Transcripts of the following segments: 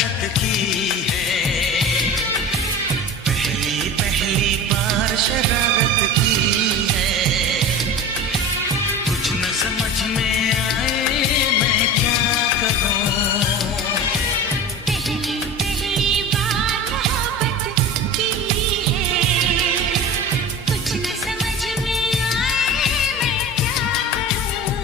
शरारत की है, पहली पहली बार शरारत की है। कुछ न समझ में आए मैं क्या करूं। पहली पहली बार मोहब्बत की है, कुछ न समझ में आए मैं क्या करूं।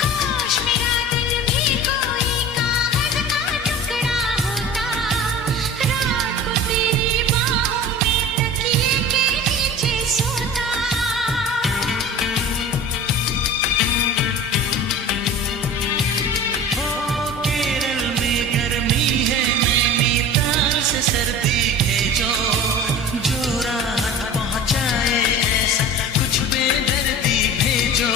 काश मेरा दिल भी कोई कागज का टुकड़ा होता, रात को तेरी बाहों में तकिए के नीचे सोता। ओ केरल में गर्मी है, नैनीताल से सर्दी भेजो, जो राहत पहुंचाए ऐसा कुछ बेदर्दी भेजो।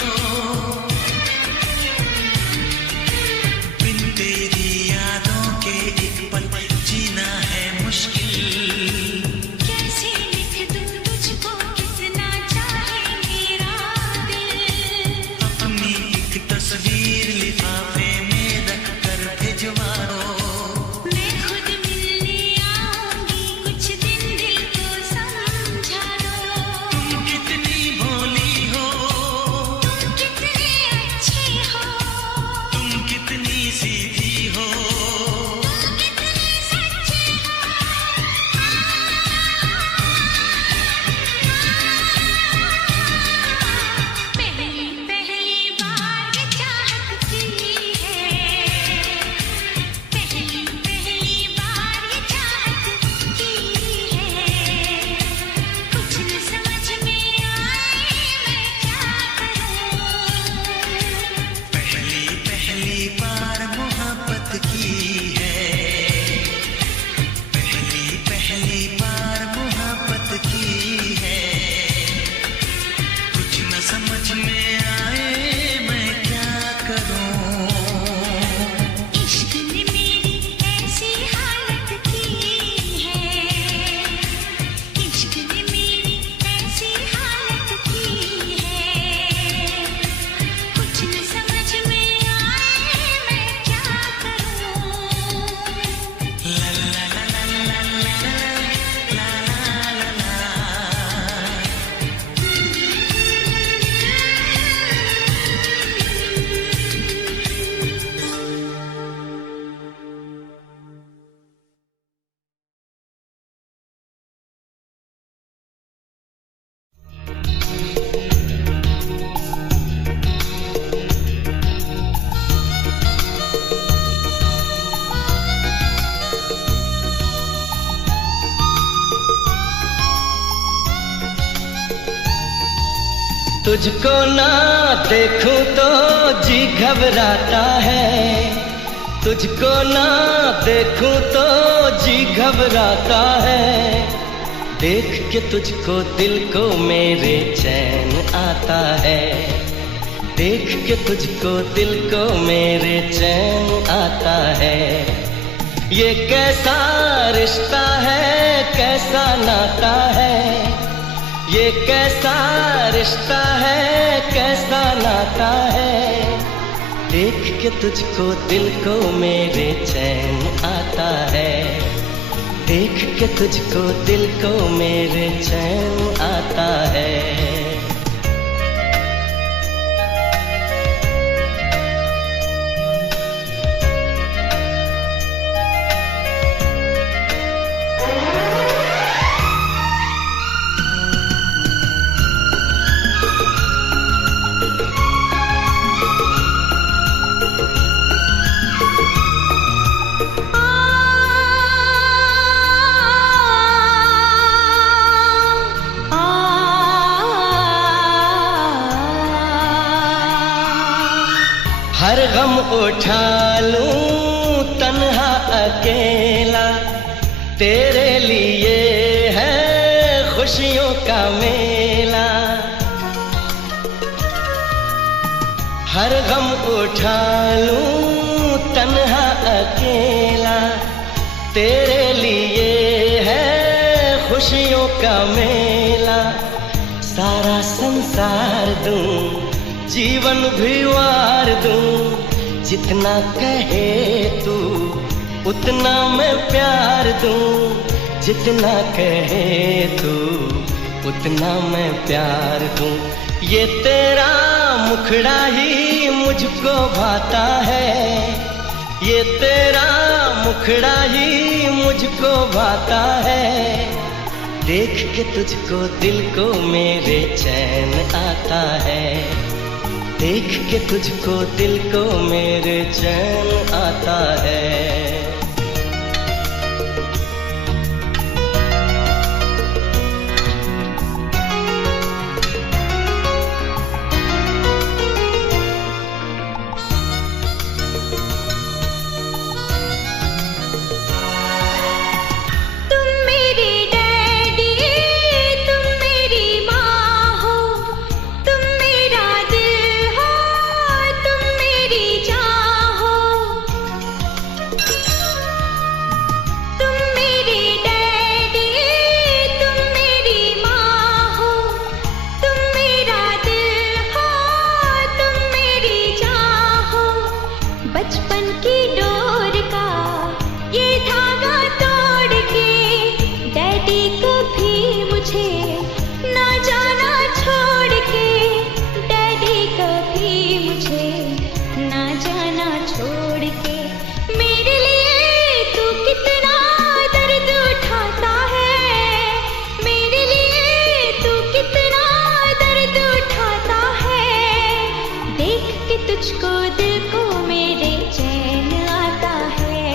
बिन तेरी यादों के एक पल जीना है मुश्किल। कैसे लिख दूं तुझको कितना चाहे मेरा दिल। अपनी एक तस्वीर लिफाफे में रख कर भिजवा दो। मैं खुद मिलने आऊंगी, कुछ दिन दिल को समझा दो। तुम कितनी भोली हो, तुम कितने अच्छे हो, तुम कितनी सीधी हो। तुम कितने सच्चे हो। पहली पहली बार ये चाहत की है, पहली पहली बार ये चाहत की है। कुछ न समझ में आए मैं क्या करूं। पहली पहली बार मोहब्बत की है, पहली पहली बार मोहब्बत की है। कुछ न समझ में आए मैं क्या करूं। इश्क ने मेरी ऐसी हालत की है, इश्क ने मेरी ऐसी हालत की है। कुछ न समझ में आए मैं क्या करूं। ला ला ला ला ला ला ला ला ला ला। तुझको ना देखूं तो जी घबराता है, तुझको ना देखूं तो जी घबराता है। देख के तुझको दिल को मेरे चैन आता है, देख के तुझको दिल को मेरे चैन आता है। ये कैसा रिश्ता है, कैसा नाता है, ये कैसा रिश्ता है, कैसा नाता है। देख के तुझको दिल को मेरे चैन आता है, देख के तुझको दिल को मेरे चैन आता है। गम उठा लूं तन्हा अकेला, तेरे लिए है खुशियों का मेला। हर गम उठा लूं तन्हा अकेला, तेरे लिए है खुशियों का मेला। सारा संसार दूं, जीवन भी वार दूं, जितना कहे तू उतना मैं प्यार दूं। जितना कहे तू उतना मैं प्यार दूं। ये तेरा मुखड़ा ही मुझको भाता है, ये तेरा मुखड़ा ही मुझको भाता है। देख के तुझको दिल को मेरे चैन आता है, देख के तुझको दिल को मेरे चैन आता है। बचपन की डोर का ये धागा तोड़ के, डैडी को भी मुझे ना जाना छोड़ के, डैडी को भी मुझे ना जाना छोड़ के। मेरे लिए तू कितना दर्द उठाता है, मेरे लिए तू कितना दर्द उठाता है। देख के तुझको दिल को मेरे चैन आता है,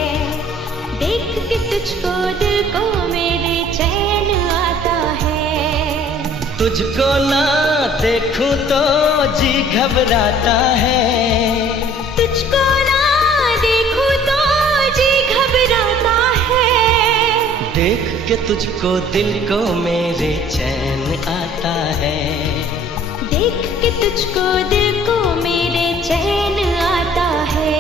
देख के तुझको दिल को मेरे चैन आता है। तुझको ना देखूं तो जी घबराता है, तुझको ना देखूं तो जी घबराता है। देख के तुझको दिल को मेरे चैन आता है, देख के तुझको दिल को मेरे चैन आता है।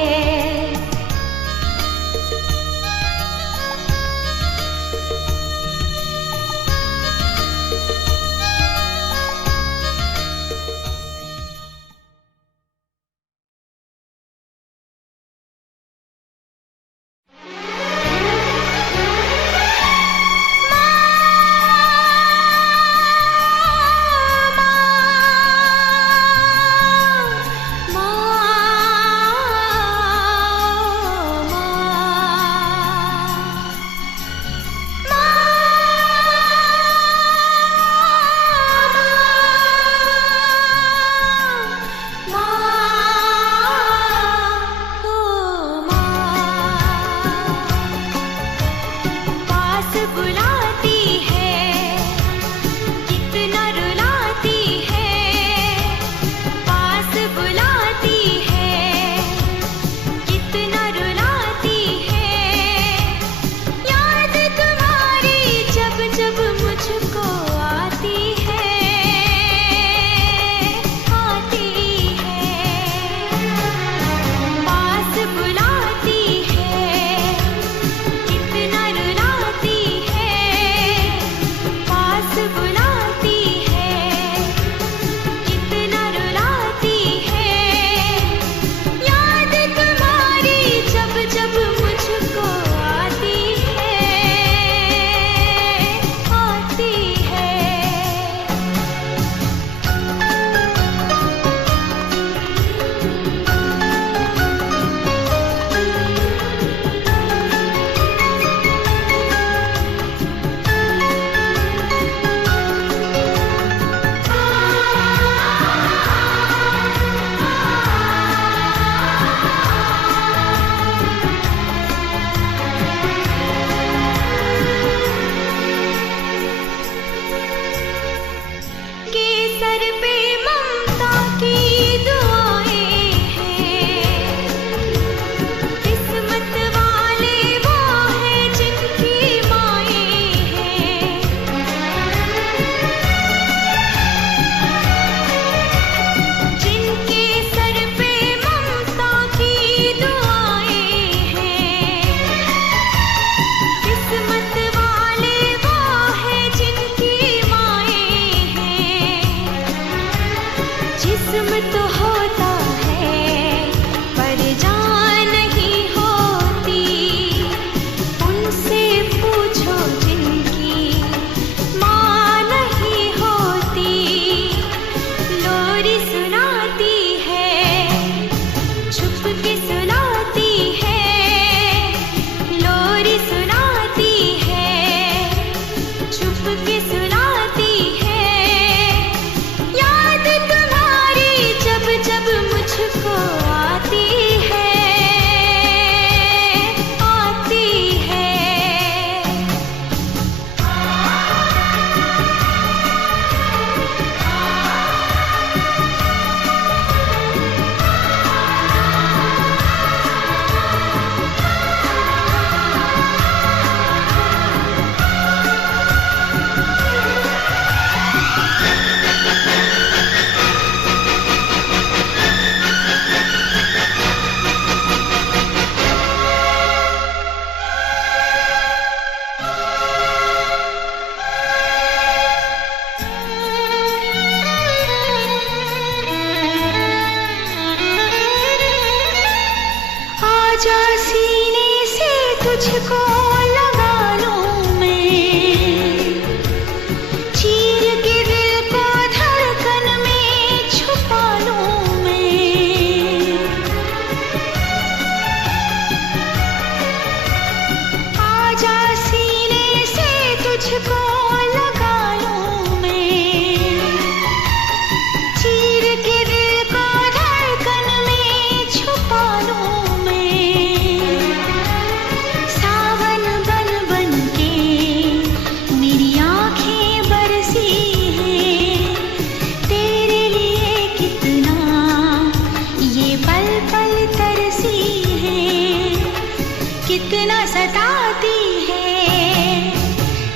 कितना सताती है,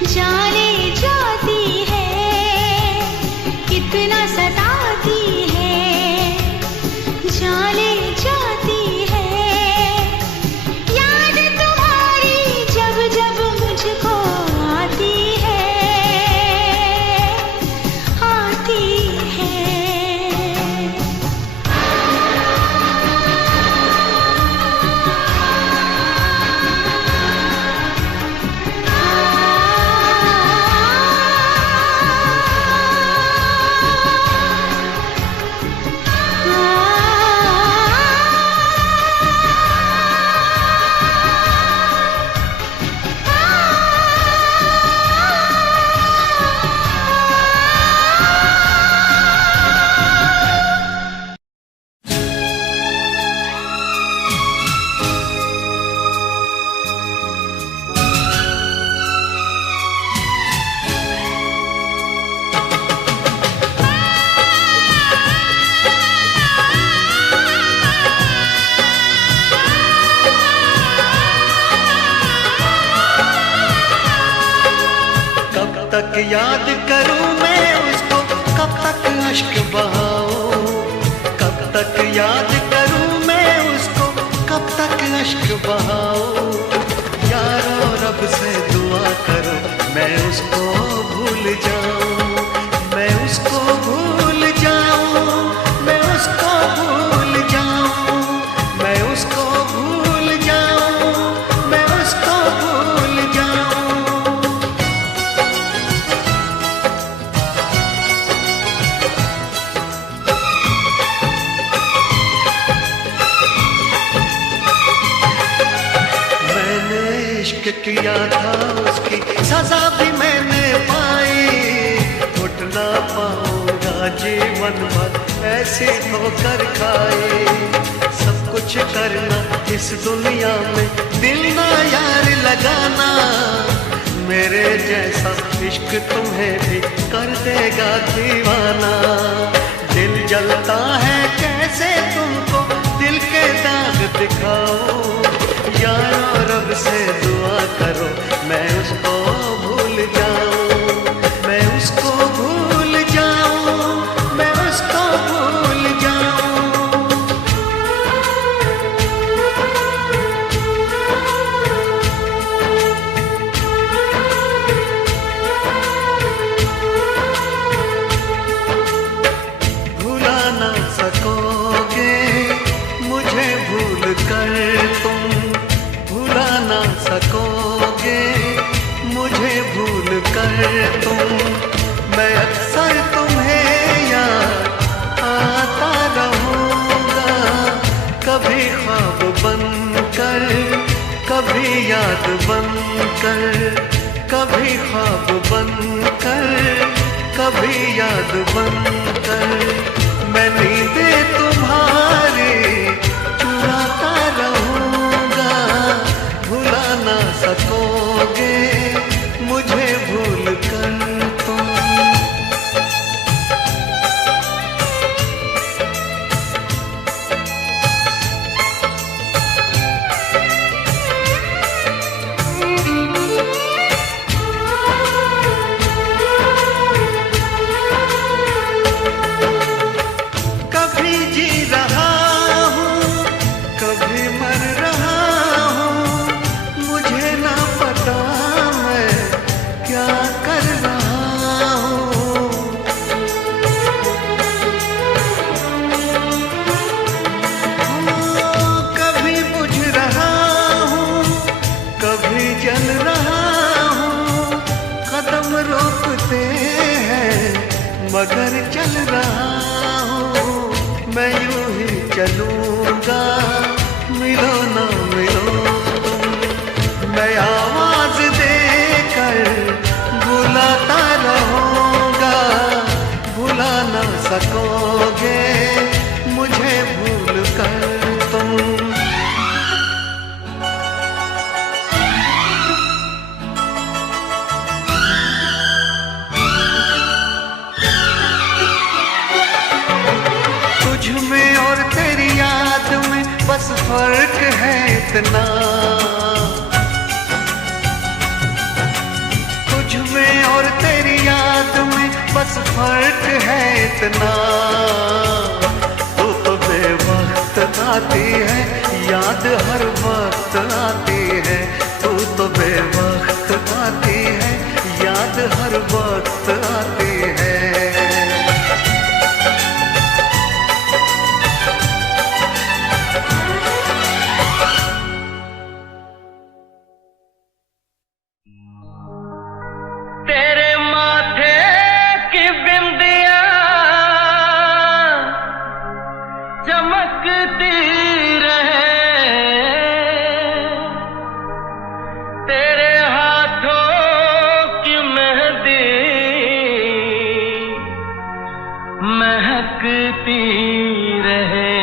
जाने जाती है, कितना सताती है, जाने जाती है। याद तुम्हारी जब जब मुझको आती है, आती है। तक याद करूं मैं उसको, कब तक अश्क बहाऊं, कब तक याद करूं मैं उसको, कब तक अश्क बहाऊं। यारो रब से दुआ करो मैं उसको भूल जाऊं, मैं उसको भूल जाऊं, मैं उसको भूल जाऊं, मैं उसको भूल जाऊं, मैं उसको भूल जाऊं। इश्क किया था उसकी सजा भी मैंने पाई, उठ ना पाऊंगा जीवन भर ऐसे ठोकर खाए। सब कुछ करना इस दुनिया में, दिल ना यार लगाना, मेरे जैसा इश्क तुम्हें भी कर देगा दीवाना। दिल जलता है कैसे तुमको दिल के दाग दिखाऊं, यारो रब से दुआ करो मैं उसको भूल जाऊं, मैं उसको भूल जाऊं, मैं उसको भूल जाऊं। भुला ना सकोगे मुझे भूल कर तुम, भुला ना सकोगे मुझे भूल कर तुम। मैं अक्सर तुम्हें याद आता रहूँगा, कभी ख्वाब बनकर, कभी याद बनकर, कभी ख्वाब बनकर, कभी याद बनकर। मैं नींदें तुम्हारी चुराता रहूँगा, भुला ना सकोगे मुझे भूल कर तुम। कभी जी रहा हूँ, कभी मर रहा हूँ, मुझे ना पता मैं क्या कर रहा हूँ। कभी बुझ रहा हूँ, कभी जल रहा हूँ, कदम रोकते हैं मगर चल रहा हूँ। मैं यूं ही चलूंगा मिलो ना मिलो तुम, मैं आवाज देकर बुलाता रहूंगा, भुला ना सकोगे मुझे भूल कर तुम। तुझ में और तेरी याद में बस फर्क है इतना, बस फर्क है इतना, तू तो बेवक्त आती है, याद हर वक्त आती है। तू तो बेवक्त आती है, याद हर वक्त आती है। तेरे माथे की बिंदिया चमकती रहे, तेरे हाथों की मेहंदी महकती रहे,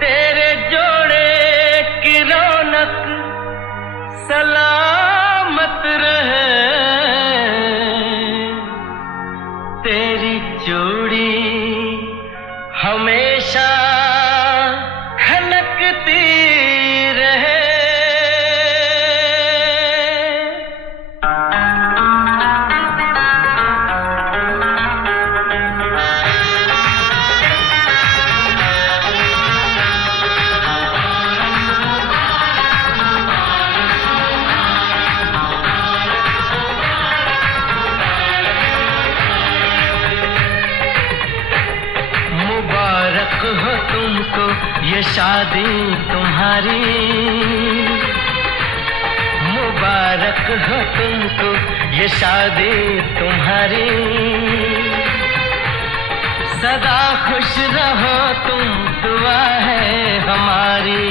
तेरे जोड़े की रौनक सलामत रहे, तेरी जोड़ी हमेशा खनकती रहे। मुबारक हो तुमको ये शादी तुम्हारी, मुबारक हो तुमको ये शादी तुम्हारी। सदा खुश रहो तुम, दुआ है हमारी।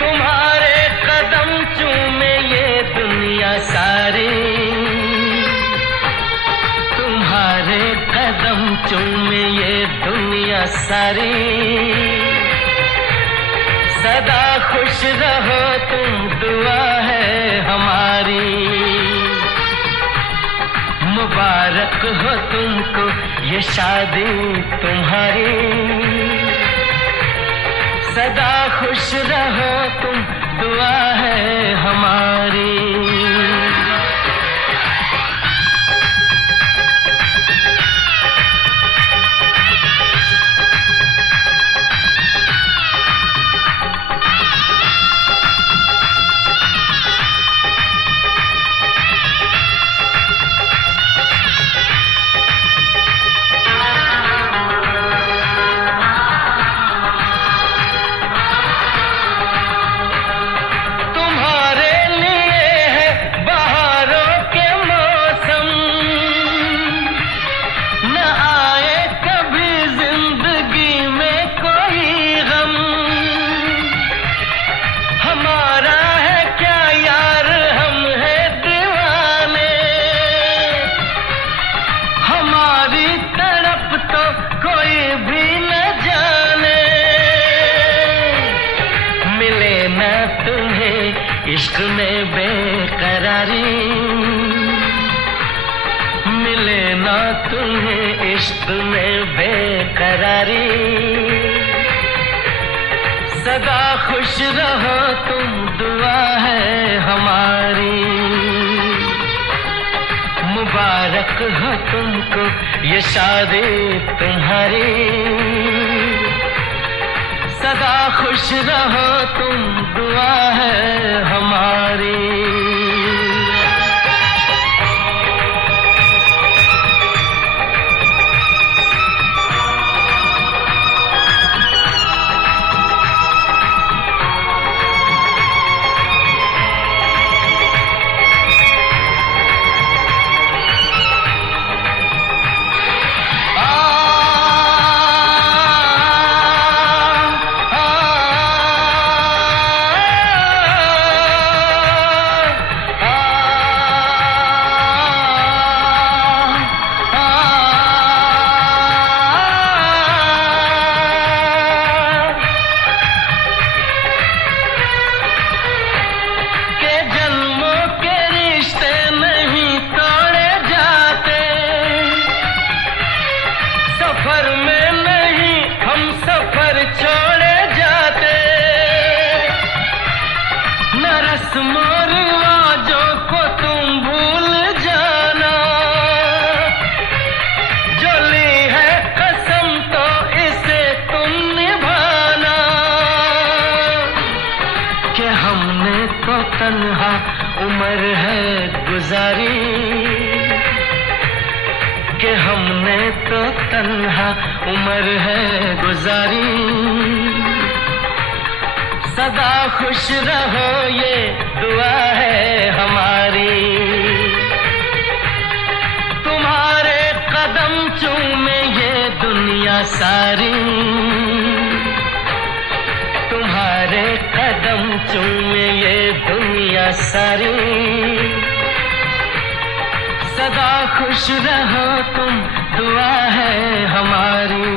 तुम्हारे कदम चूमे ये दुनिया सारी, तुम्हारे कदम चूमे ये दुनिया सारी। सदा खुश रहो तुम, दुआ है हमारी। मुबारक हो तुमको ये शादी तुम्हारी, सदा खुश रहो तुम, दुआ है हमारी। इश्क में बेकरारी मिले ना तुम्हें, इश्क में बेकरारी। सदा खुश रहो तुम, दुआ है हमारी। मुबारक हो तुमको ये शादी तुम्हारी, सदा खुश रहो तुम, दुआ है हमारी। रस्मों रिवाजों को तन्हा उम्र है गुजारी कि हमने तो तन्हा उम्र है गुजारी। सदा खुश रहो ये दुआ है हमारी, तुम्हारे कदम चूमे ये दुनिया सारी, तुम्हारे कदम चूमे ये दुनिया सारी। सदा खुश रहो तुम दुआ है हमारी,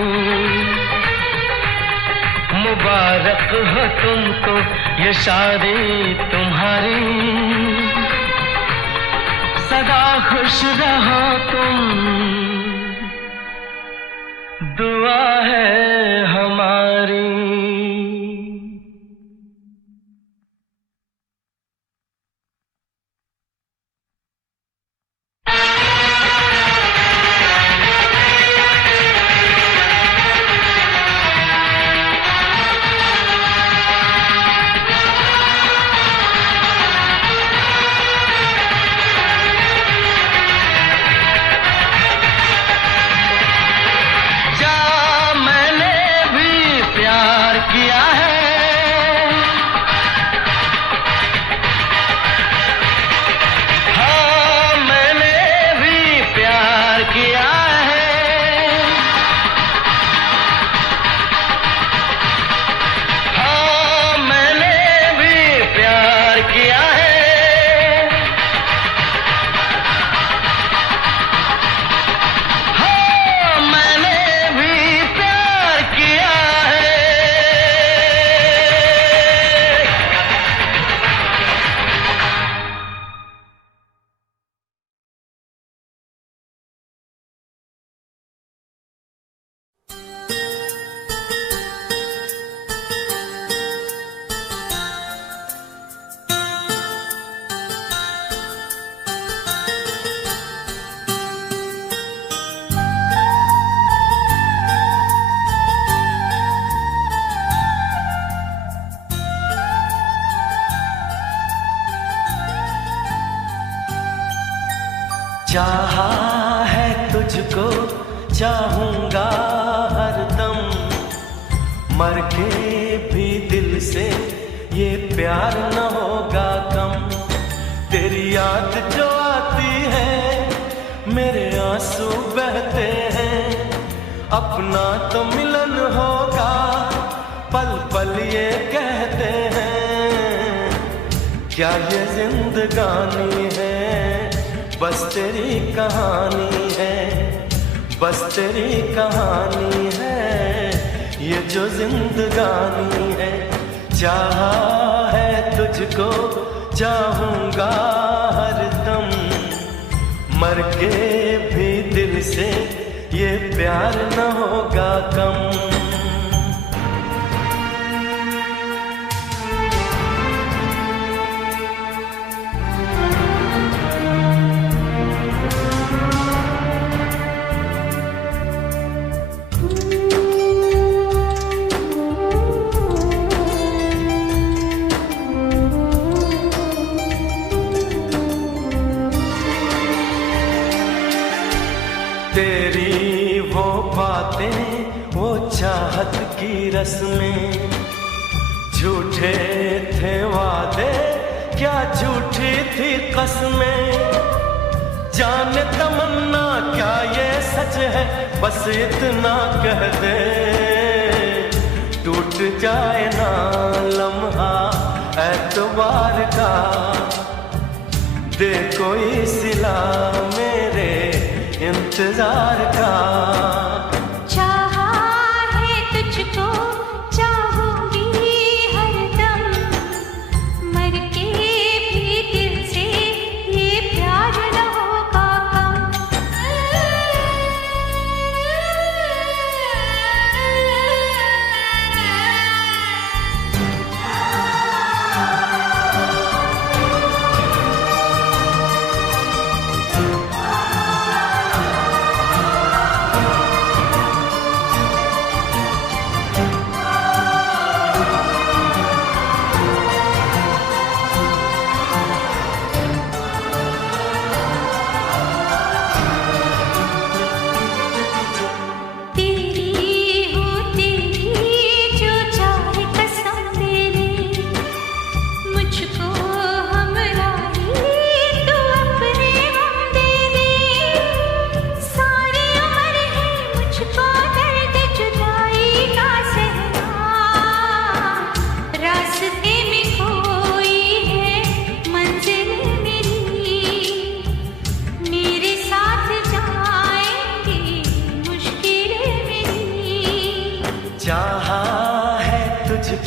मुबारक हो तुमको ये शादी तुम्हारी। सदा खुश रहो तुम दुआ है हमारी। चाहा है तुझको चाहूंगा हरदम, मर के भी दिल से ये प्यार न होगा कम। तेरी याद जो आती है मेरे आंसू बहते हैं, अपना तो मिलन होगा पल पल ये कहते हैं। क्या ये जिंदगानी है बस तेरी कहानी है, बस तेरी कहानी है ये जो जिंदगानी है। चाहा है तुझको चाहूंगा हरदम, मर के भी दिल से ये प्यार न होगा कम। तेरी वो बातें वो चाहत की रस्में, झूठे थे वादे क्या झूठी थी कसमें। जाने तमन्ना क्या ये सच है बस इतना कह दे, टूट जाए ना लम्हा एतबार का, दे कोई सिला मेरे इंतजार का। चाहा है तुझको चाहूंगी हरदम, मर के भी दिल से ये प्यार न होगा कम।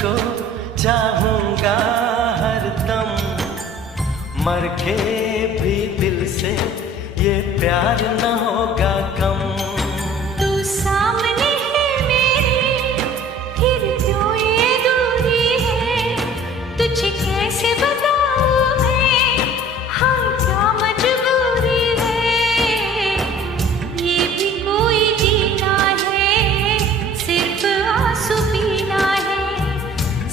तुझको चाहूंगा हरदम, मर के भी दिल से ये प्यार न होगा कम। तू सामने है मेरे, फिर क्यों ये दूरी है, तुझे कैसे बताऊं मैं, हाँ क्या मजबूरी है। ये भी कोई जीना है, सिर्फ आंसू पीना है,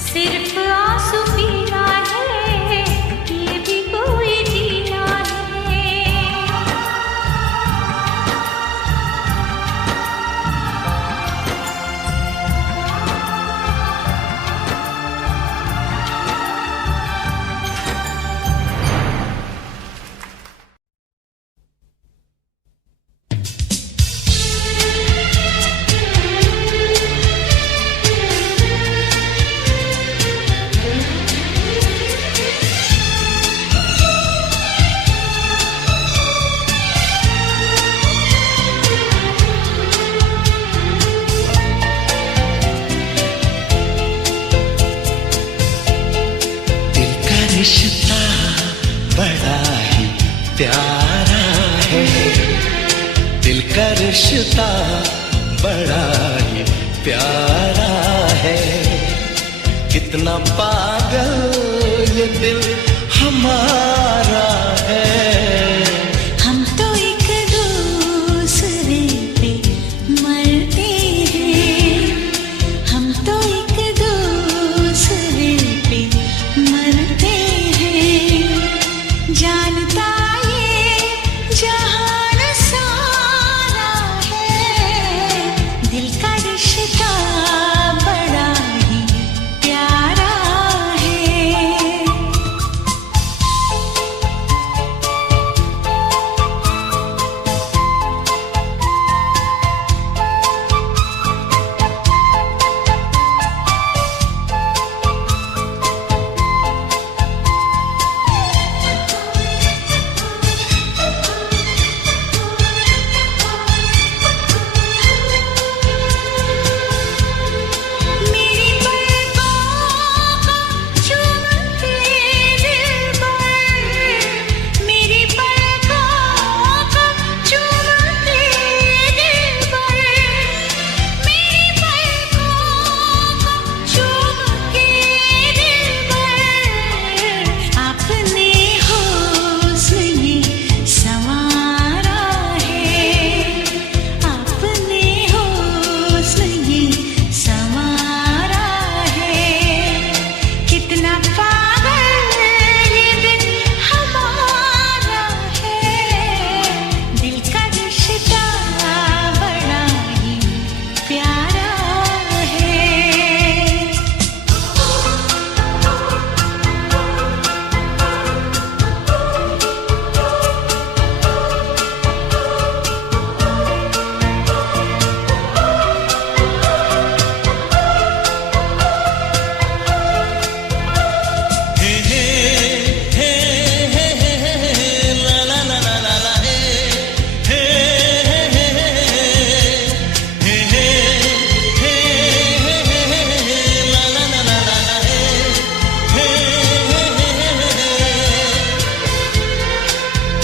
सिर्फ आंसू पीना है, ये भी कोई जीना है। दिल का रिश्ता बड़ा ही प्यारा है, दिल का रिश्ता बड़ा ही प्यारा है। कितना पागल ये दिल हमारा है। हम तो एक दूसरे पे मरते हैं, हम तो एक दूसरे पे मरते हैं। जानता ये जहान सारा है, दिल का रिश्ता बड़ा ही प्यारा है। मेरी पलकों को चूमते दिल पर, मेरी पलकों को चूमते दिल पर, मेरी पलकों को चूम के दिल पर, आपने हुस्न ये संवारा है, आपने हुस्न ये संवारा है। कितना पागल ये दिल हमारा है, दिल का रिश्ता बड़ा ही प्यारा है। हे हे हे हे हे ला ला ला ला ला ला हे हे हे हे हे हे ला ला ला ला ला हे हे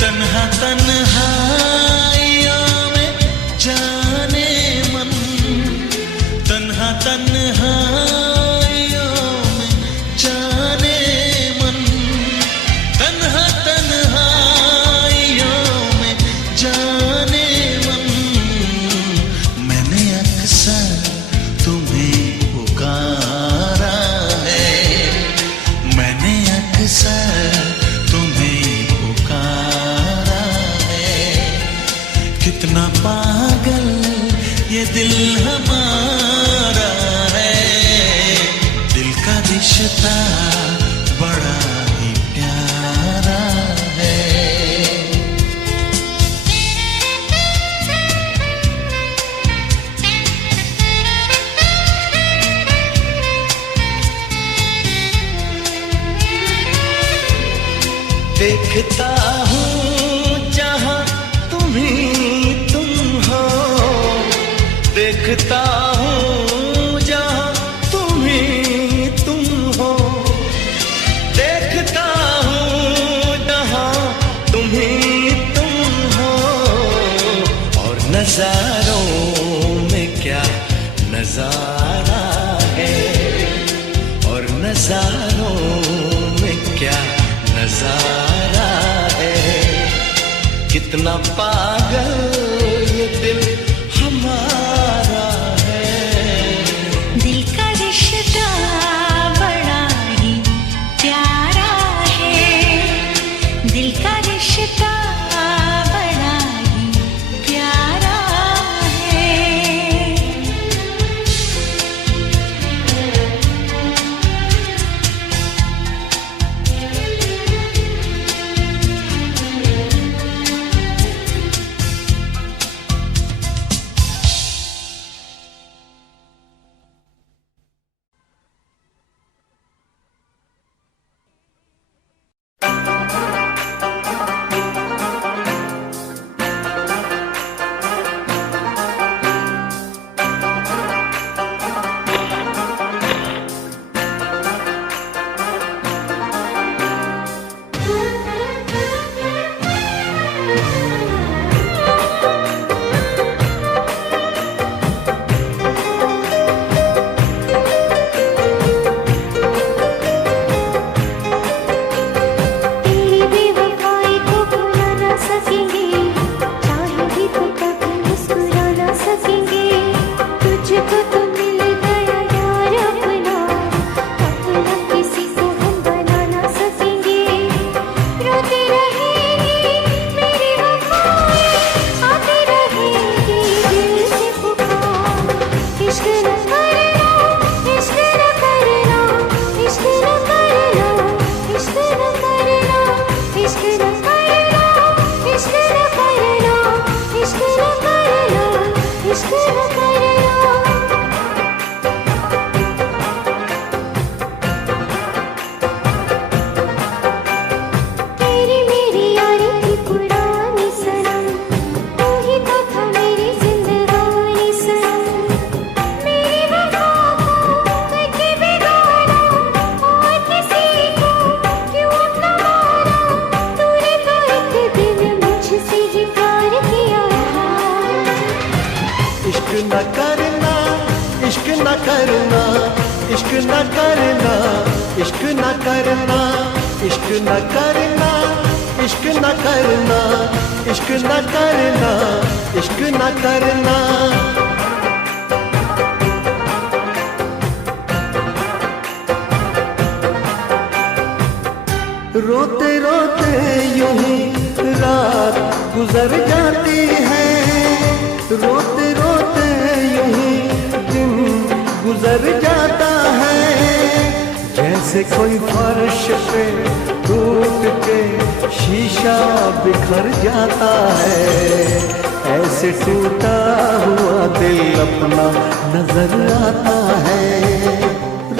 तन्हा तन्हाइयों में जाने मन, तन्हा तन्हाइयों में जाने मन, तन्हा तन्हाइयों में जाने मन। मैंने अक्सर तुम्हें पुकारा है, मैंने अक्सर तुम्हें पुकारा है। कितना पागल ये दिल हमारा है, दिल का रिश्ता बड़ा ही प्यारा है। देखता हूँ जहाँ तुम ही तुम हो, देखता हूँ जहाँ तुम ही नजारों में क्या नजारा है, कितना पागल ये दिल हमारा है। दिल का रिश्ता बड़ा ही प्यारा है, दिल का रिश्ता बड़ा ही प्यारा है। रोते रोते यूं ही रात गुजर जाती है, रोते रोते यूं ही दिन गुजर जाता है। जैसे कोई फर्श पे टूट के शीशा बिखर जाता है, ऐसे टूटा हुआ दिल अपना नजर आता है।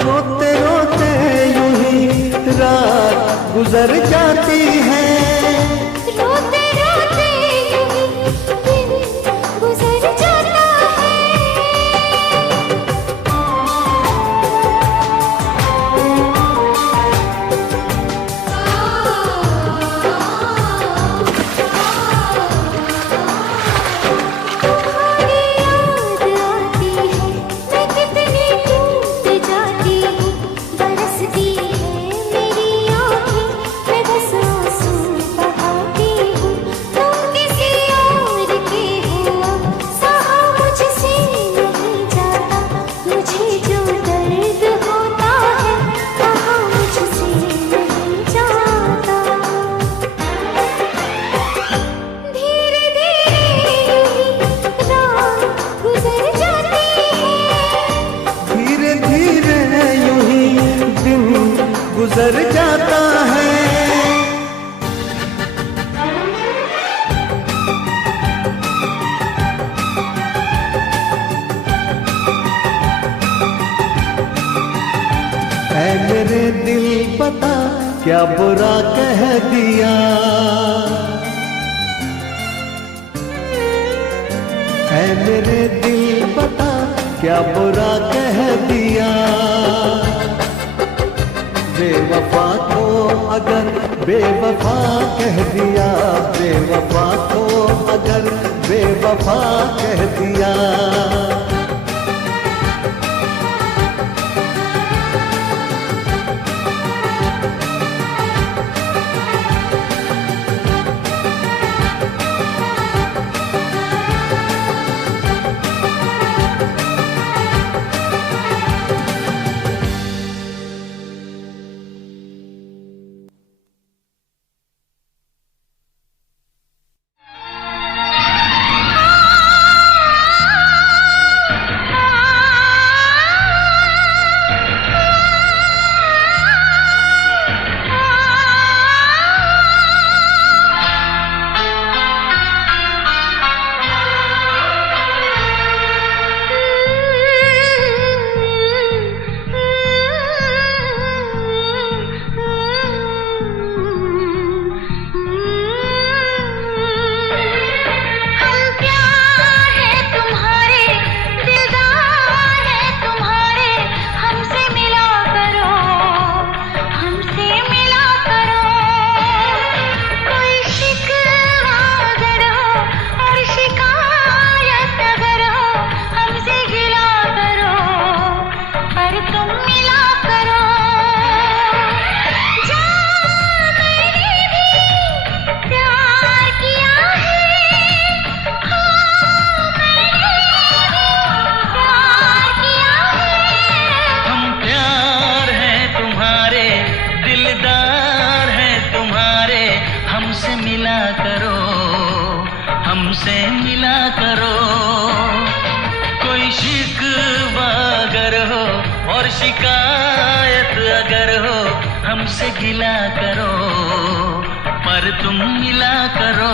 रोते रोते यूं ही रात गुजर जाती है, रोते रोते यूं ही दिन गुजर जाता तुम्हारी याद आती है, मैं कितनी टूट जाती हूँ, बरसती है मेरी आँखें, मैं बस आंसू बहाती हूँ। तुम किसी और के हो, सहा मुझसे नहीं जाता, मुझे जो दर्द होता है, कहा मुझसे नहीं जाता। धीरे धीरे रात गुजर जाती है, धीरे धीरे यूं ही दिन गुजर जाता है। ऐ मेरे दिल बता क्या बुरा कह दिया, ऐ मेरे दिल बता क्या बुरा कह दिया। बेवफा को अगर बेवफा कह दिया, बेवफा को अगर बेवफा कह दिया। हमसे मिला करो। कोई शिकवा अगर हो और शिकायत अगर हो, हमसे गिला करो, पर तुम मिला करो।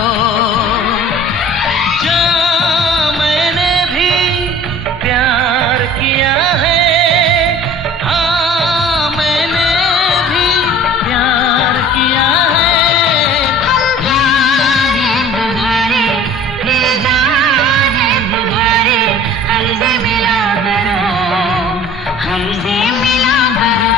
जहाँ मैंने भी प्यार किया है, हाँ मैंने भी प्यार किया है। तुम्हारे दिलदार है तुम्हारे, हमसे मिला करो, हमसे मिला करो।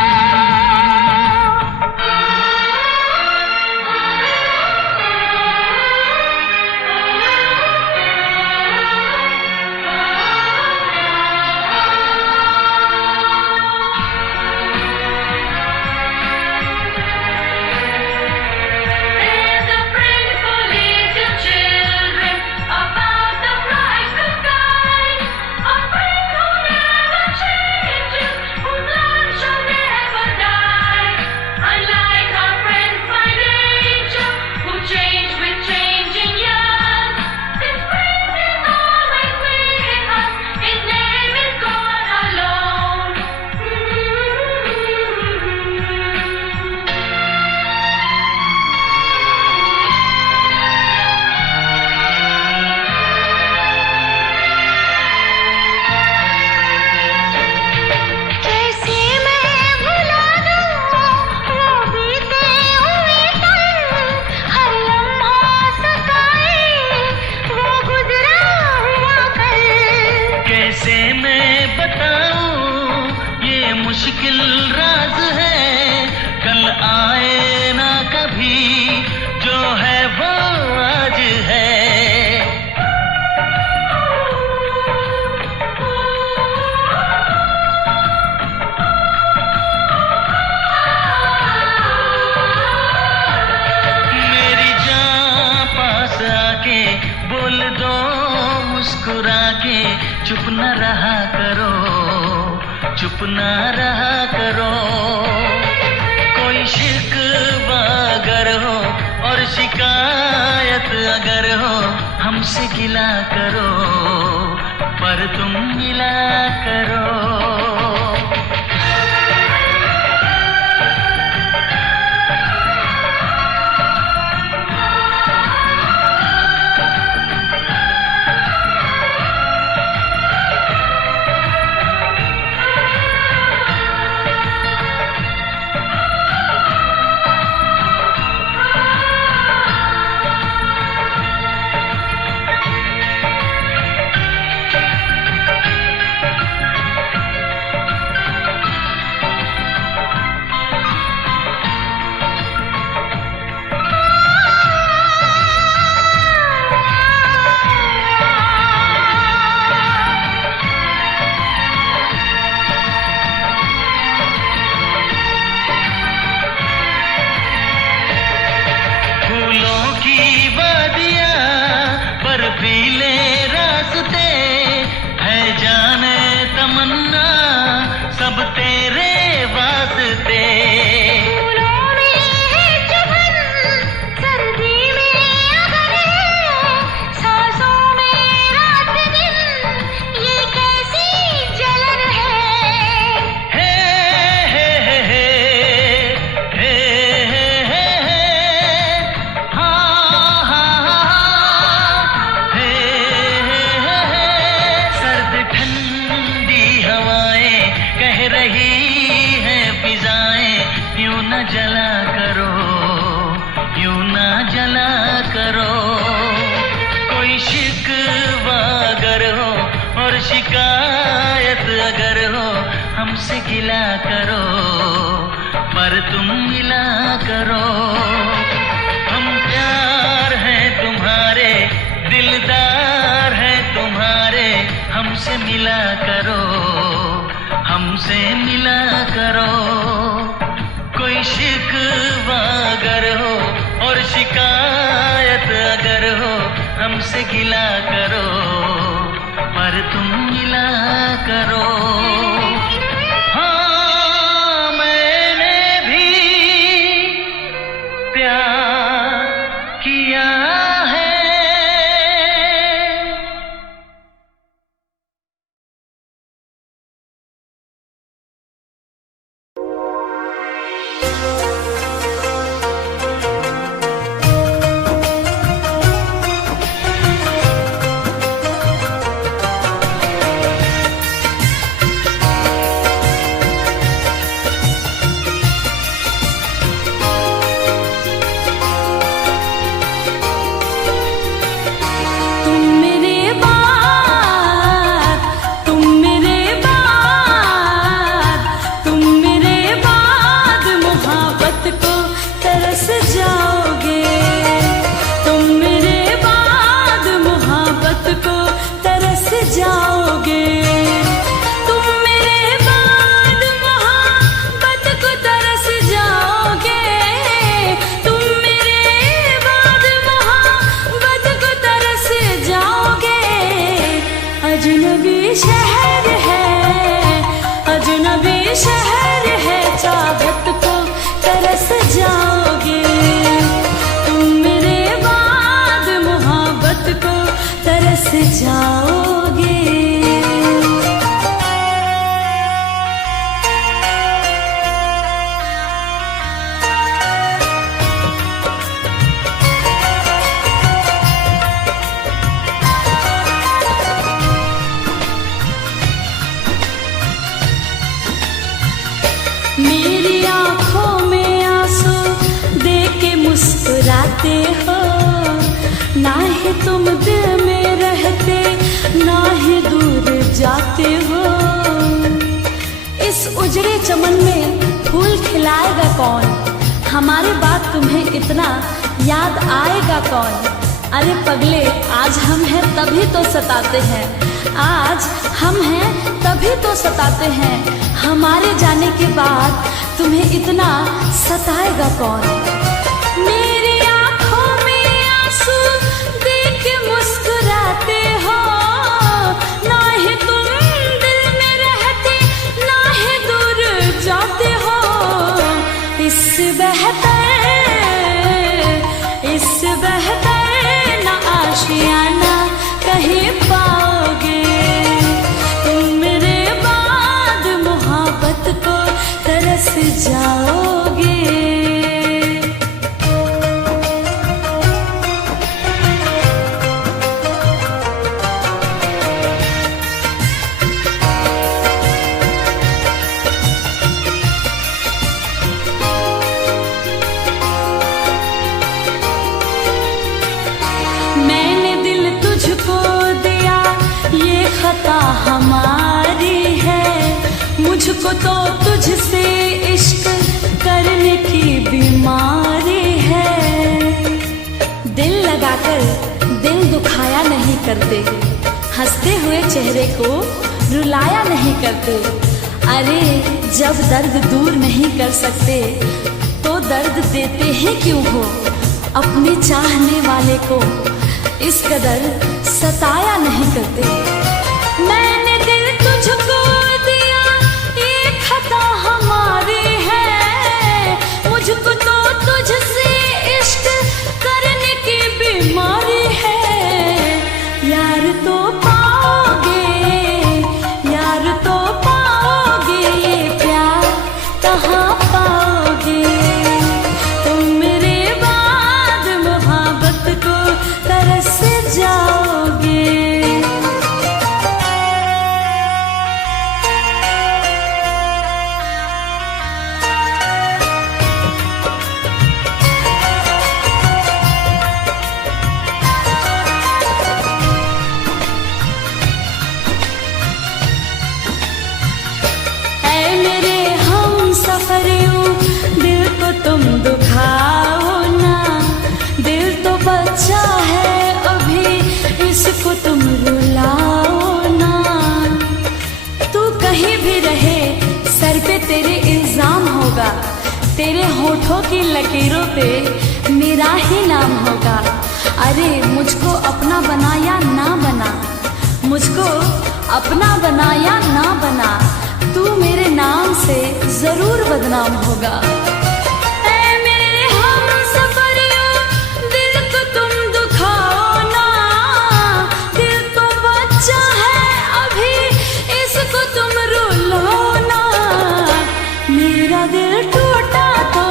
There's a friend for little children about the bright sky, a friend who never changes, whose love shall never die. Unlike our friends by nature, who change with changing years, this friend is always with us. His name is God alone. कैसे मैं भुला दूँ वो बीते हुए पल, हर लम्हा सताए वो गुजरा हुआ कल। कैसे मैं बताऊं ये मुश्किल राज है, कल आए ना कभी, जो है वो आज है। मेरी जान पास आके बोल दो मुस्कुरा के, चुप न रहा करो, चुप न रहा करो। कोई शिकवा अगर हो और शिकायत अगर हो, हमसे गिला करो, पर तुम मिला करो। फूलों की वादियाँ बर्फीले रास्ते, है जाने तमन्ना सब तेरे वास्ते। फूलों में है चुभन, सर्दी में अगर है, सांसों में रात दिन, ये कैसी जलन है। हे हे हे हे हे हे हे, हाँ हाँ हाँ, हे हे हे। सर्द ठंडी हवाएं कह रही हैं फिजाएं, यूं न जला करो, यूं न जला करो। कोई शिकवा अगर हो और शिकायत अगर हो, हमसे गिला करो, पर तुम मिला करो। हम प्यार हैं तुम्हारे, दिलदार हैं तुम्हारे, हमसे मिला करो, हमसे मिला करो। कोई शिकवा अगर हो और शिकायत अगर हो, हमसे गिला करो, पर तुम मिला करो। हाँ मैंने भी प्यार किया है। मेरी आंखों में आंसू दे के मुस्कुराते हो, ना ही तुम दिल में रहते ना ही दूर जाते हो। इस उजड़े चमन में फूल खिलाएगा कौन, हमारी बात तुम्हें इतना याद आएगा कौन। अरे पगले आज हम हैं तभी तो सताते हैं, आज हम हैं तभी तो सताते हैं, हमारे जाने के बाद तुम्हें इतना सताएगा कौन। मेरी आंखों में आंसू देख मुस्कुराते हो, ना ही तुम दिल में रहते ना ही दूर जाते हो। इससे बेहतर ना आशियाना कहीं पाओगे, तुम मेरे बाद मोहब्बत को तरस जाओगे। मैंने दिल तुझको दिया ये खता हमारी है, मुझको तो तुझसे इश्क करने की बीमारी है। दिल लगाकर दिल दुखाया नहीं करते, हंसते हुए चेहरे को रुलाया नहीं करते। अरे जब दर्द दूर नहीं कर सकते तो दर्द देते हैं क्यों हो, अपने चाहने वाले को इस कदर सताया नहीं करते। मैंने दिल तुझको दिया ये खता हमारी है, मुझको तो तुझसे इश्क करने की बीमारी है। यार तो पाओगे, यार तो पाओगे, ये प्यार कहाँ पाओगे, तुम मेरे बाद मोहब्बत को तरस जाओगे। ऐ मेरे हम सफरियों दिल को तुम दुखाओ ना, दिल तो बच्चा है अभी इसको तुम रुलाओ ना। तू कहीं भी रहे सर पे तेरे इल्जाम होगा, तेरे होठों की लकीरों पे मेरा ही नाम होगा। अरे मुझको अपना बना या ना बना, मुझको अपना बना या ना बना, तू मेरे नाम से जरूर बदनाम होगा। ऐ मेरे हमसफरियों दिल को तुम दुखाओ ना, दिल तो बच्चा है अभी इसको तुम रुलाओ ना। मेरा दिल टूटा तो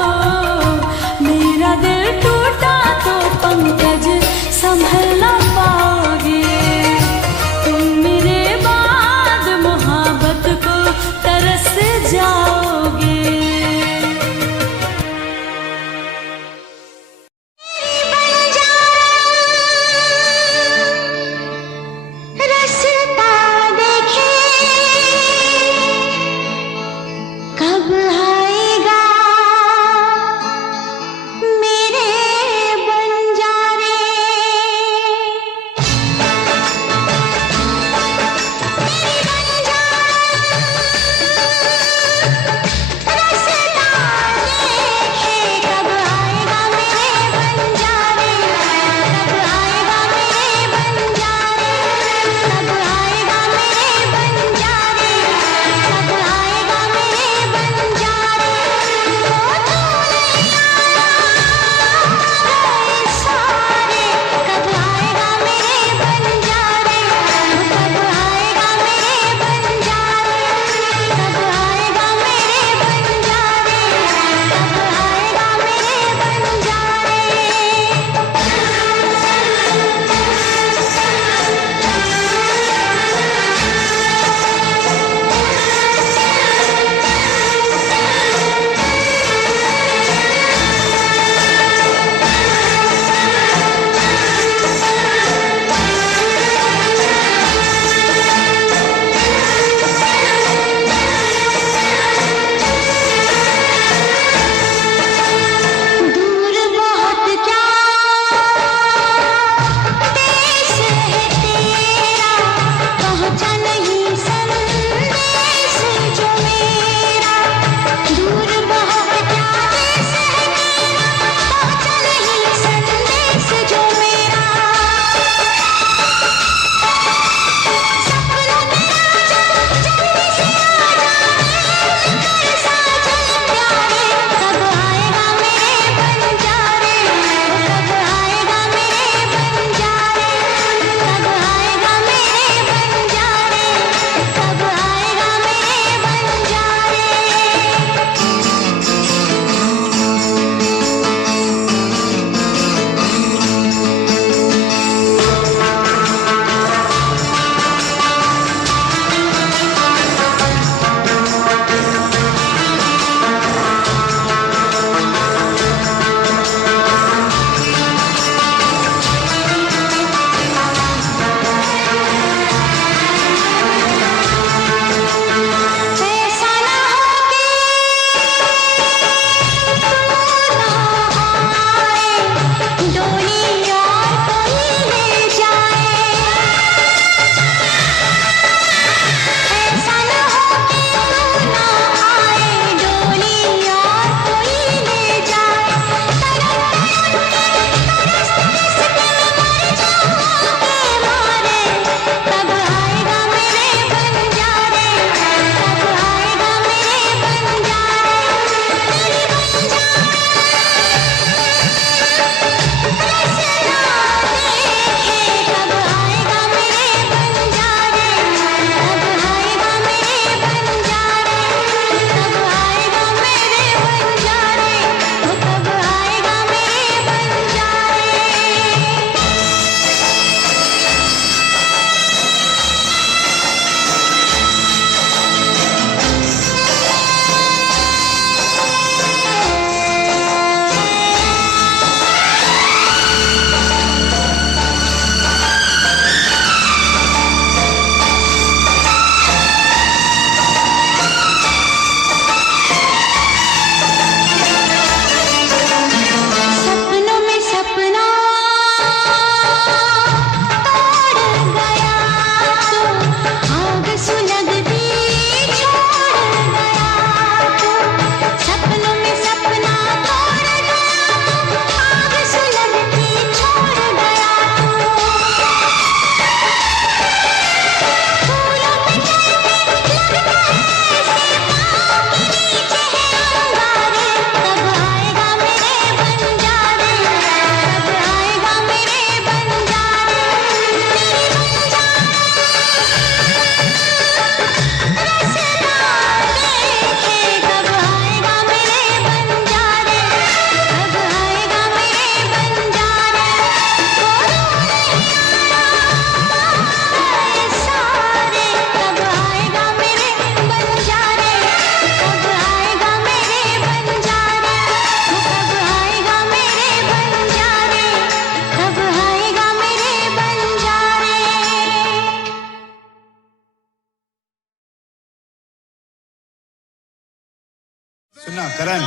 करण।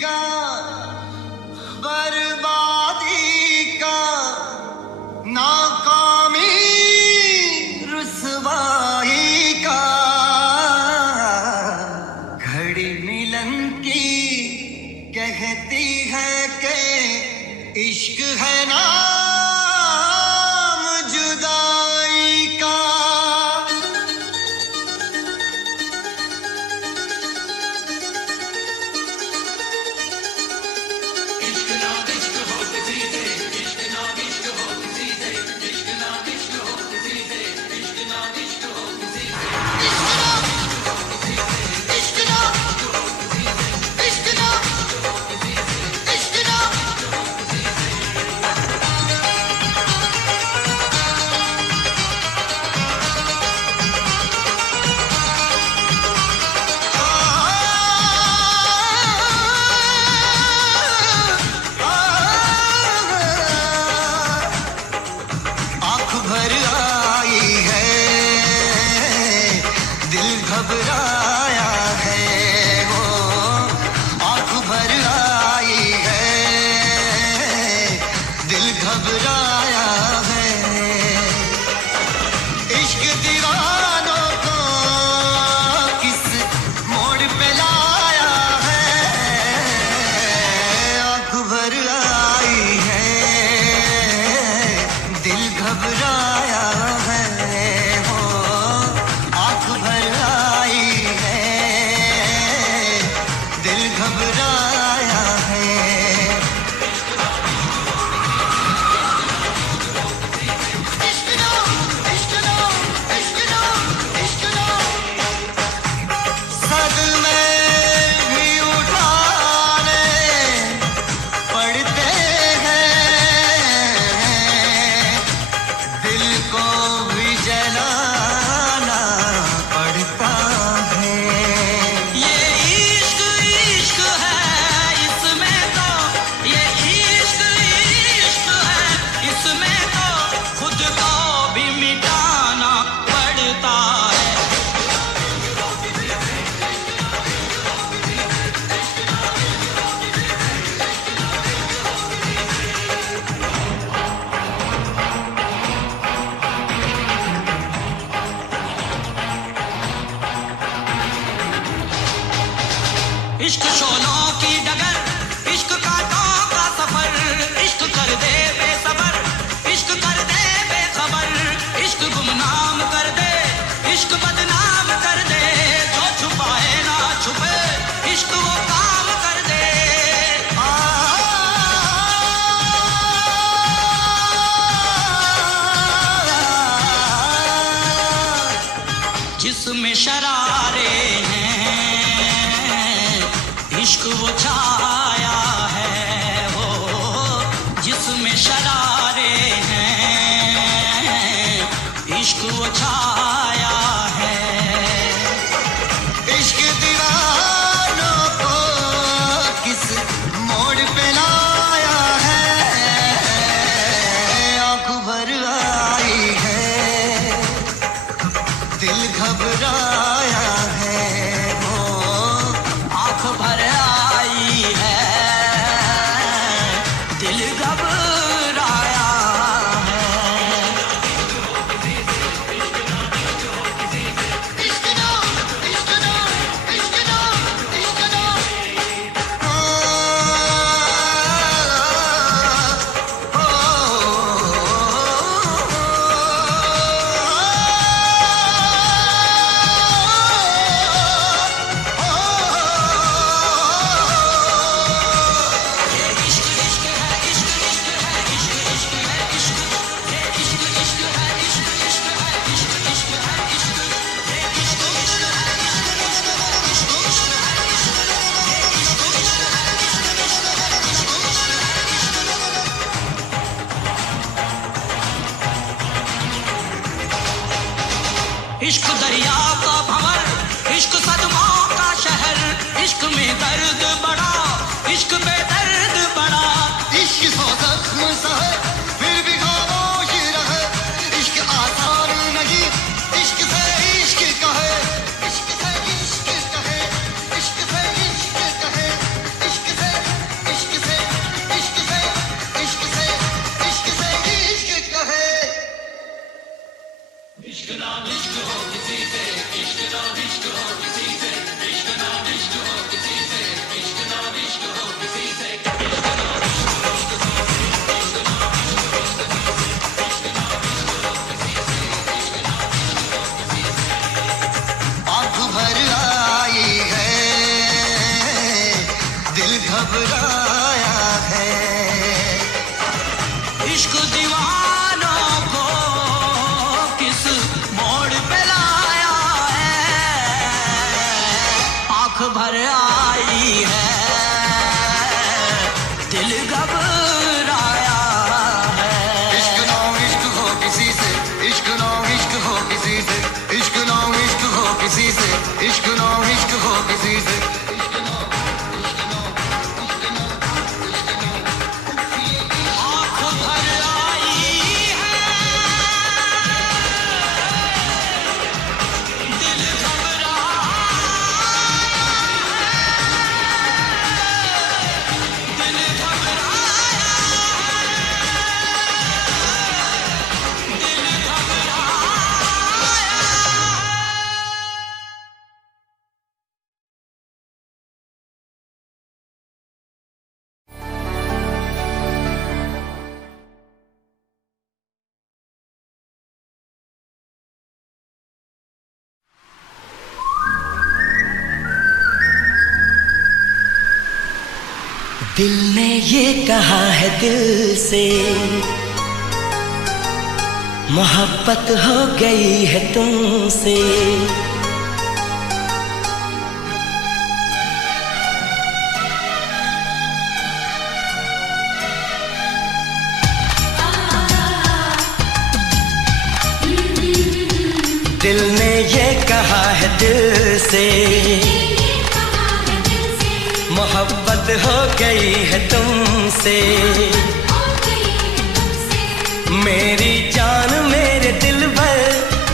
का बर्बादी का नाकामी रुसवाई का घड़ी मिलन की कहती है कि इश्क है नाम जुदाई का। घबराया है वो आँख भर आई है, दिल घबराया है। इश्क दीवानों को किस मोड़ पे लाया है, आँख भर आई है, दिल घबराया है। इश्क शोलों की डगर, इश्क कांटों का सफर, इश्क कर दे बेसबर, इश्क कर दे बेखबर, इश्क गुमनाम कर दे, इश्क बदनाम कर दे, जो छुपाए ना छुपे, इश्क वो काम कर दे। जिसमें शरारे हैं इश्क वो छाया है, वो जिसमें शरारे हैं इश्क वो छाया है। इश्क दीवानों को किस मोड़ पे लाया है, आँख भर आई है, दिल घबराया है। भर आई है, दिल घबराया है। इश्क दरिया का भंवर, इश्क सदमों का शहर, इश्क में दर्द बड़ा, इश्क में दर्द बड़ा। इश्क सौ जख्म सहे फिर भी खामोश रहे, इश्क आसान नहीं, इश्क से इश्क कहे, इश्क से इश्क कहे, इश्क से इश्क दिल घबराया है। इश्क दीवानों को किस मोड़ पे लाया है, आंख भर आई है, दिल घबराया है। इश्क ना इश्क हो किसी से, इश्क ना इश्क हो किसी से, इश्क ना इश्क हो किसी से, इश्क ना इश्क हो किसी से। दिल ने ये कहा है दिल से, मोहब्बत हो गई है तुमसे। दिल ने ये कहा है दिल से, मोहब्बत हो गई है तुमसे। मेरी जान मेरे दिल भर,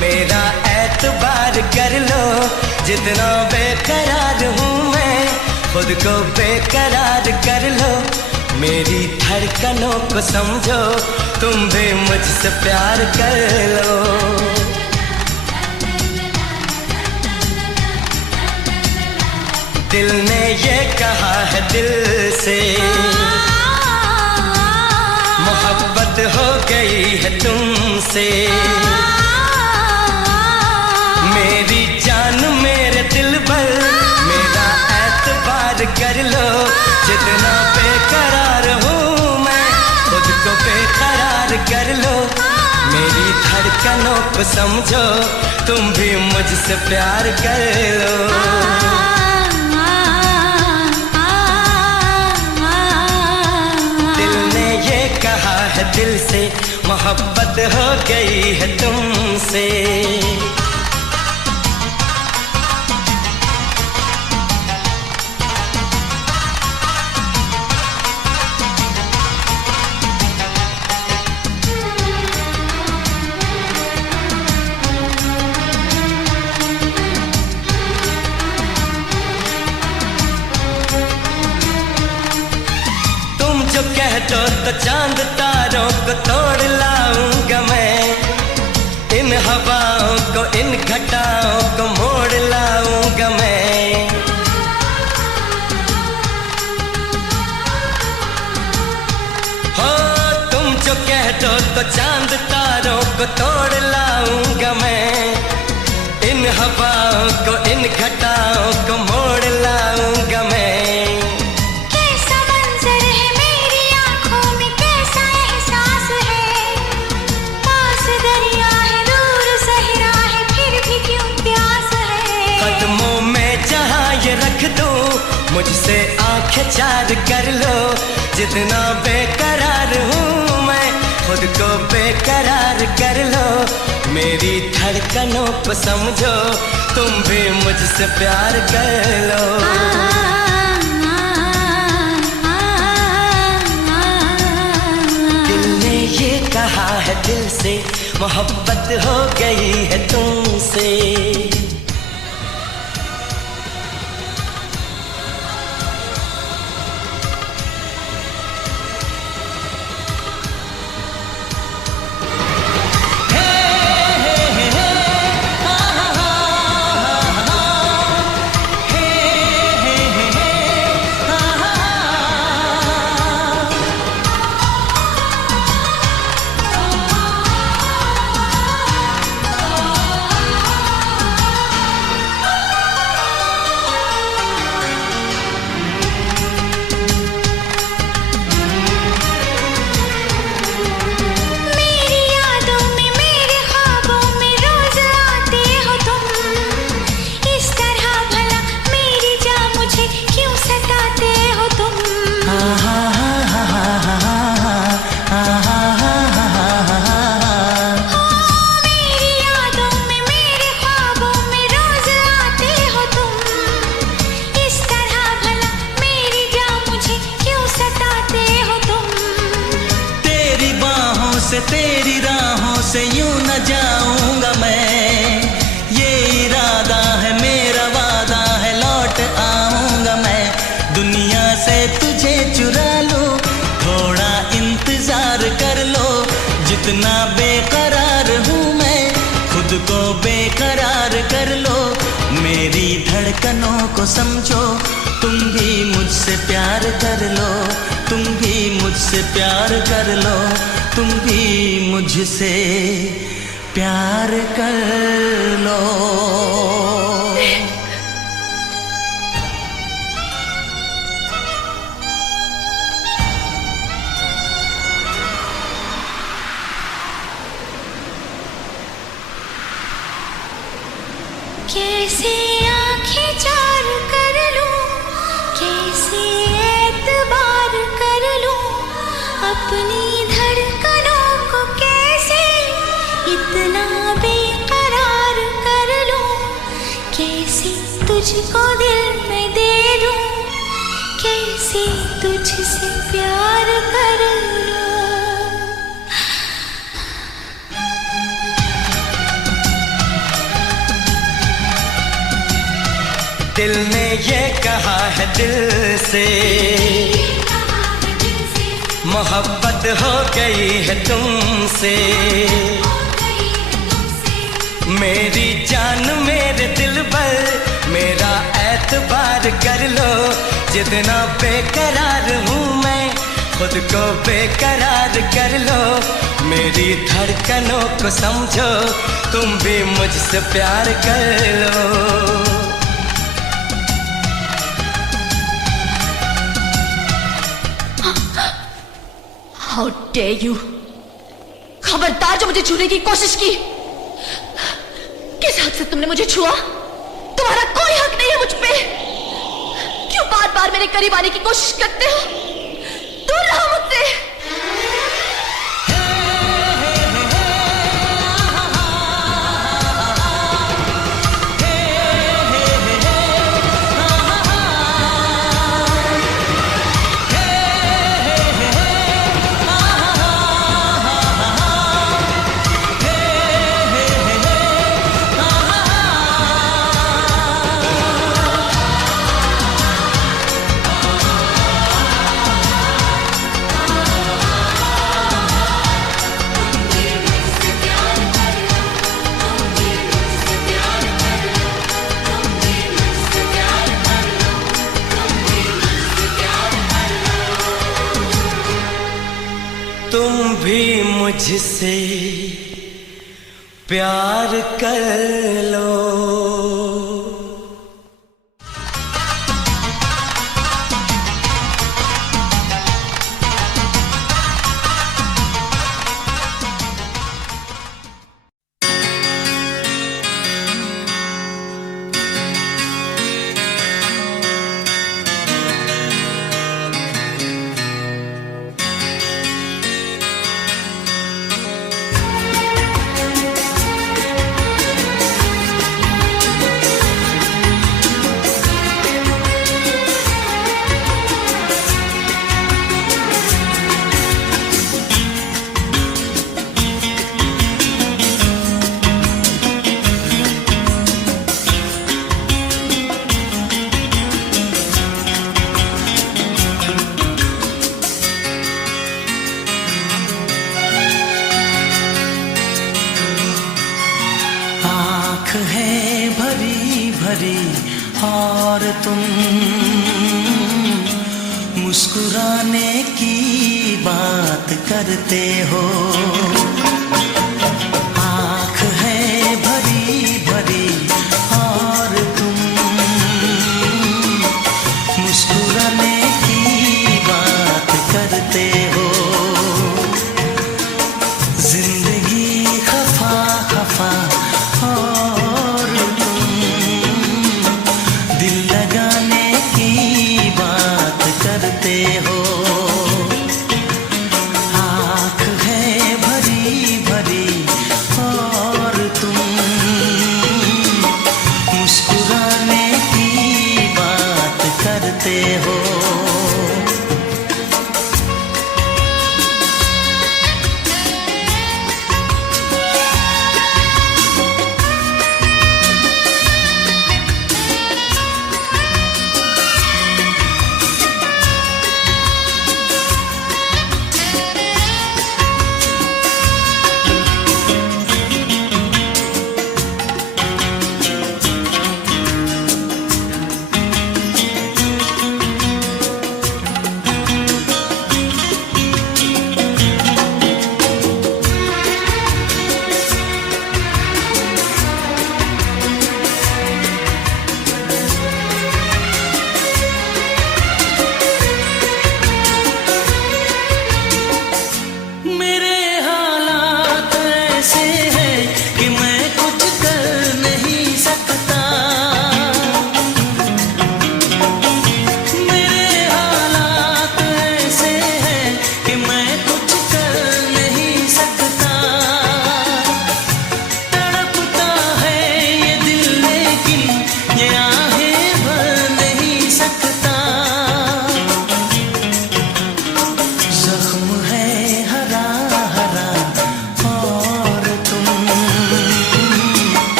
मेरा एतबार कर लो। जितना बेकरार हूँ मैं, खुद को बेकरार कर लो। मेरी धड़कनों को समझो, तुम भी मुझसे प्यार कर लो। दिल ने ये कहा है दिल से, मोहब्बत हो गई है तुमसे। मेरी जान मेरे दिल भर, मेरा एतबार कर लो। जितना बेकरार हूँ मैं, खुद को बेकरार कर लो। मेरी धड़कनों को समझो, तुम भी मुझसे प्यार कर लो। दिल से मोहब्बत हो गई है तुमसे। तुम जो कह दो तो चांद तारों को तोड़ लाऊंगा मैं। इन हवाओं को, इन घटाओं को मोड़ लाऊंगा मैं। हो तुम जो कह दो तो चांद तारों को तोड़ लाऊंगा मैं। इन हवाओं को, इन घटाओं को मोड़ लाऊंगा मैं। मुझसे आंखें चार कर लो। जितना बेकरार हूँ मैं, खुद को बेकरार कर लो। मेरी धड़कनों को समझो, तुम भी मुझसे प्यार कर लो। दिल ने ये कहा है दिल से, मोहब्बत हो गई है तुमसे। सताते हो तुम। मेरी यादों में मेरे ख्वाबों में रोज आते हो तुम। इस तरह भला मेरी जान मुझे क्यों सताते हो तुम। तेरी बाहों से तेरी राहों से यूं न जाऊंगा मैं, ये इरादा है मेरा वादा है लौट आऊंगा मैं। दुनिया से तुझे चुरा लो, थोड़ा इंतजार कर लो। जितना बेकरार हूँ मैं, खुद को बेकरार कर लो। मेरी धड़कनों को समझो, तुम भी मुझसे प्यार कर लो। तुम भी मुझसे प्यार कर लो। तुम भी मुझसे प्यार कर लो। कैसे आँखें चार कर लूं, कैसे एतबार कर लूं, अपनी धड़कनों को कैसे इतना बेकरार कर लूं। कैसे तुझको दिल में दे दूं, कैसे तुझसे प्यार कर लूं। दिल ने ये कहा है दिल से, मोहब्बत हो गई है तुमसे। मेरी जान मेरे दिल पर मेरा एतबार कर लो। जितना बेकरार हूँ मैं, खुद को बेकरार कर लो। मेरी धड़कनों को समझो, तुम भी मुझसे प्यार कर लो। How dare you! खबरदार जो मुझे छूने की कोशिश की। किस हक से तुमने मुझे छुआ? तुम्हारा कोई हक नहीं है मुझ पे। क्यों बार बार मेरे करीब आने की कोशिश करते हो? दूर रहो मुझसे। तुम भी मुझसे प्यार कर लो। और तुम मुस्कुराने की बात करते हो। आँख है भरी भरी और तुम मुस्कुराने की बात करते हो। जिंदगी खफा खफा और तुम दिल लगाने की बात हो